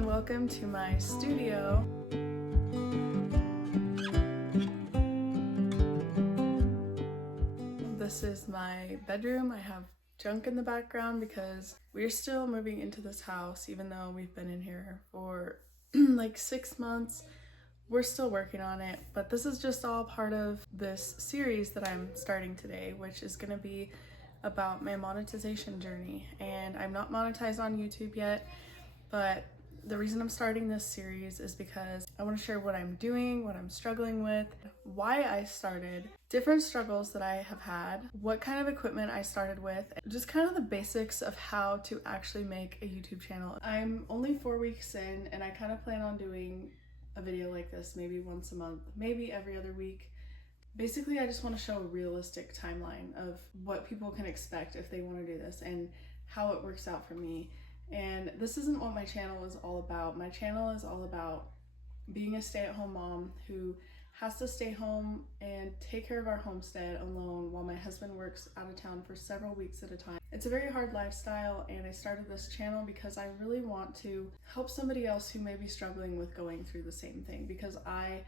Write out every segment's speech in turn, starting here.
and welcome to my studio. This is my bedroom. I have junk in the background because we're still moving into this house even though we've been in here for like 6 months. We're still working on it, but this is just all part of this series that I'm starting today, which is going to be about my monetization journey. And I'm not monetized on YouTube yet, but the reason I'm starting this series is because I want to share what I'm doing, what I'm struggling with, why I started, different struggles that I have had, what kind of equipment I started with, just kind of the basics of how to actually make a YouTube channel. I'm only 4 weeks in and I kind of plan on doing a video like this maybe once a month, maybe every other week. Basically, I just want to show a realistic timeline of what people can expect if they want to do this and how it works out for me. And this isn't what my channel is all about. My channel is all about being a stay-at-home mom who has to stay home and take care of our homestead alone while my husband works out of town for several weeks at a time. It's a very hard lifestyle, and I started this channel because I really want to help somebody else who may be struggling with going through the same thing, because I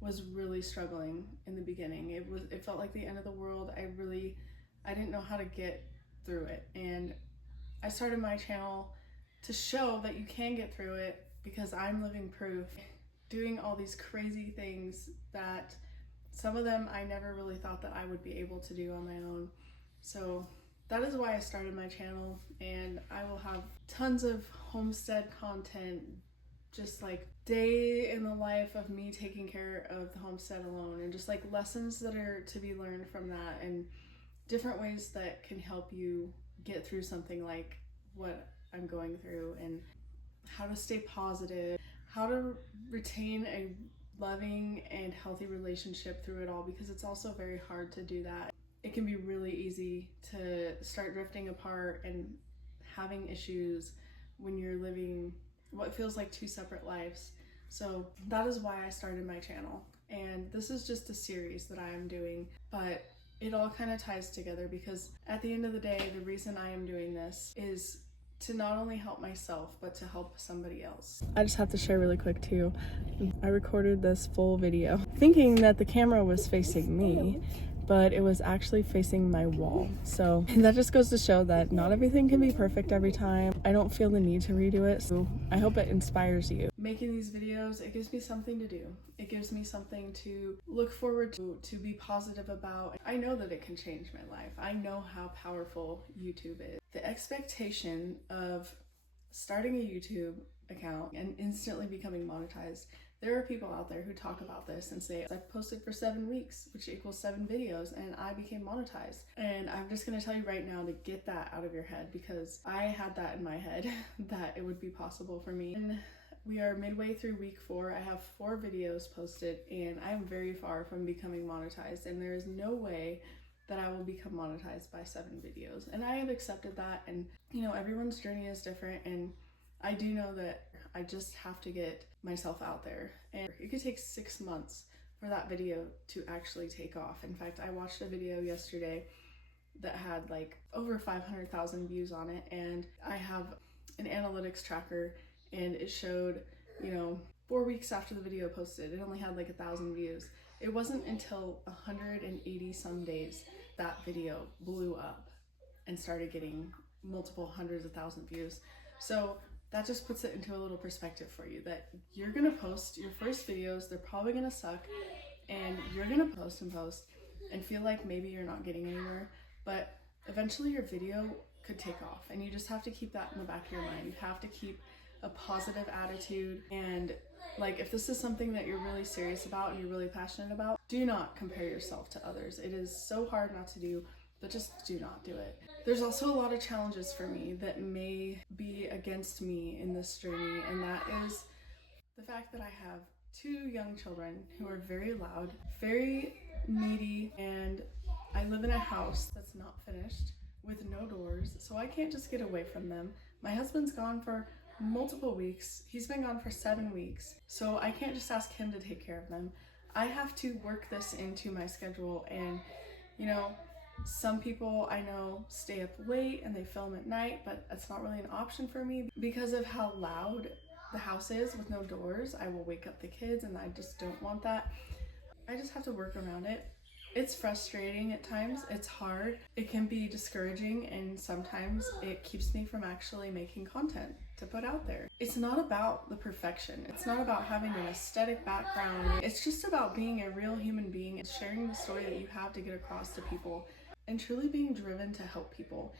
was really struggling in the beginning. It felt like the end of the world. I didn't know how to get through it, and I started my channel to show that you can get through it, because I'm living proof, doing all these crazy things that some of them I never really thought that I would be able to do on my own. So that is why I started my channel, and I will have tons of homestead content, just like day in the life of me taking care of the homestead alone, and just like lessons that are to be learned from that, and different ways that can help you get through something like what I'm going through, and how to stay positive, how to retain a loving and healthy relationship through it all, because it's also very hard to do that. It can be really easy to start drifting apart and having issues when you're living what feels like two separate lives. So that is why I started my channel, and this is just a series that I am doing, but it all kind of ties together, because at the end of the day, the reason I am doing this is to not only help myself, but to help somebody else. I just have to share really quick too. I recorded this full video thinking that the camera was facing me, but it was actually facing my wall. So that just goes to show that not everything can be perfect every time. I don't feel the need to redo it, so I hope it inspires you. Making these videos, it gives me something to do. It gives me something to look forward to be positive about. I know that it can change my life. I know how powerful YouTube is. The expectation of starting a YouTube account and instantly becoming monetized. There are people out there who talk about this and say, I've posted for 7 weeks, which equals 7 videos, and I became monetized. And I'm just gonna tell you right now to get that out of your head, because I had that in my head that it would be possible for me. And we are midway through week 4. I have 4 videos posted, and I am very far from becoming monetized, and there is no way that I will become monetized by 7 videos. And I have accepted that, and you know, everyone's journey is different, and I do know that I just have to get myself out there. And it could take 6 months for that video to actually take off. In fact, I watched a video yesterday that had like over 500,000 views on it, and I have an analytics tracker, and it showed, you know, 4 weeks after the video posted, it only had like 1,000 views. It wasn't until 180 some days that video blew up and started getting multiple hundreds of thousand views. So that just puts it into a little perspective for you, that you're gonna post your first videos, they're probably gonna suck, and you're gonna post and feel like maybe you're not getting anywhere, but eventually your video could take off, and you just have to keep that in the back of your mind. You have to keep a positive attitude, and like, if this is something that you're really serious about and you're really passionate about, do not compare yourself to others. It is so hard not to do, but just do not do it. There's also a lot of challenges for me that may be against me in this journey, and that is the fact that I have 2 young children who are very loud, very needy, and I live in a house that's not finished with no doors, so I can't just get away from them. My husband's gone for multiple weeks. He's been gone for 7 weeks, so I can't just ask him to take care of them. I have to work this into my schedule, and you know, some people I know stay up late and they film at night, but that's not really an option for me because of how loud the house is with no doors, I will wake up the kids, and I just don't want that. I just have to work around it. It's frustrating at times, it's hard, it can be discouraging, and sometimes it keeps me from actually making content to put out there. It's not about the perfection, it's not about having an aesthetic background, it's just about being a real human being and sharing the story that you have to get across to people and truly being driven to help people.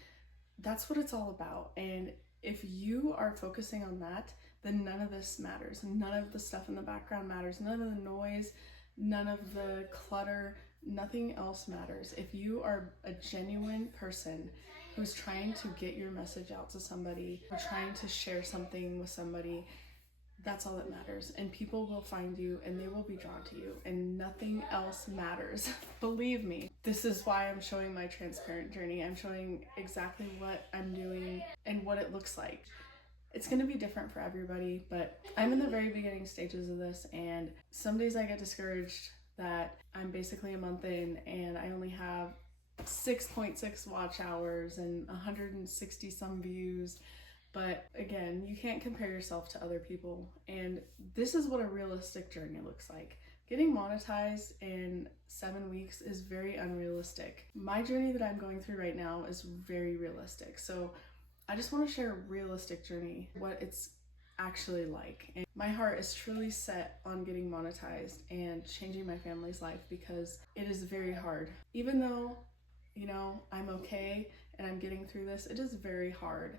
That's what it's all about. And if you are focusing on that, then none of this matters. None of the stuff in the background matters. None of the noise, none of the clutter, nothing else matters. If you are a genuine person who's trying to get your message out to somebody or trying to share something with somebody, that's all that matters. And people will find you and they will be drawn to you, and nothing else matters. Believe me, this is why I'm showing my transparent journey. I'm showing exactly what I'm doing and what it looks like. It's going to be different for everybody, but I'm in the very beginning stages of this, and some days I get discouraged that I'm basically a month in and I only have 6.6 watch hours and 160 some views. But again, you can't compare yourself to other people, and this is what a realistic journey looks like. Getting monetized in 7 weeks is very unrealistic. My journey that I'm going through right now is very realistic. So I just want to share a realistic journey, what it's actually like. And my heart is truly set on getting monetized and changing my family's life, because it is very hard. Even though, you know, I'm okay and I'm getting through this, it is very hard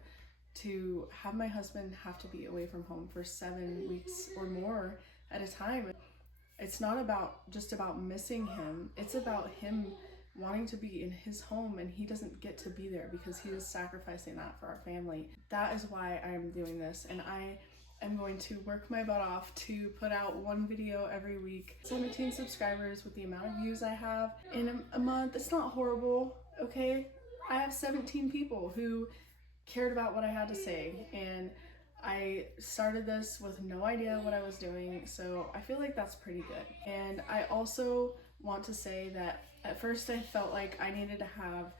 to have my husband have to be away from home for 7 weeks or more at a time. It's not just about missing him, it's about him wanting to be in his home, and he doesn't get to be there because he is sacrificing that for our family. That is why I'm doing this, and I am going to work my butt off to put out 1 video every week. 17 subscribers with the amount of views I have in a month, it's not horrible, okay? I have 17 people who cared about what I had to say, and I started this with no idea what I was doing, so I feel like that's pretty good. And I also want to say that at first I felt like I needed to have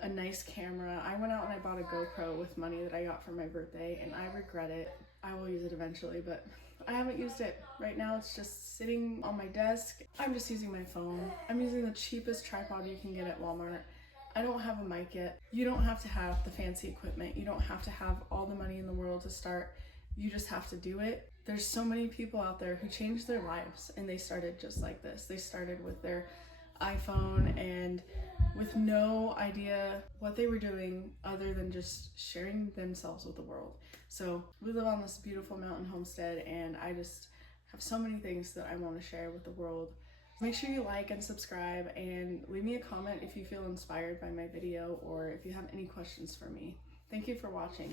a nice camera. I went out and I bought a GoPro with money that I got for my birthday, and I regret it. I will use it eventually, but I haven't used it. Right now it's just sitting on my desk. I'm just using my phone. I'm using the cheapest tripod you can get at Walmart. I don't have a mic yet. You don't have to have the fancy equipment. You don't have to have all the money in the world to start. You just have to do it. There's so many people out there who changed their lives, and they started just like this. They started with their iPhone and with no idea what they were doing other than just sharing themselves with the world. So we live on this beautiful mountain homestead, and I just have so many things that I want to share with the world. Make sure you like and subscribe, and leave me a comment if you feel inspired by my video or if you have any questions for me. Thank you for watching.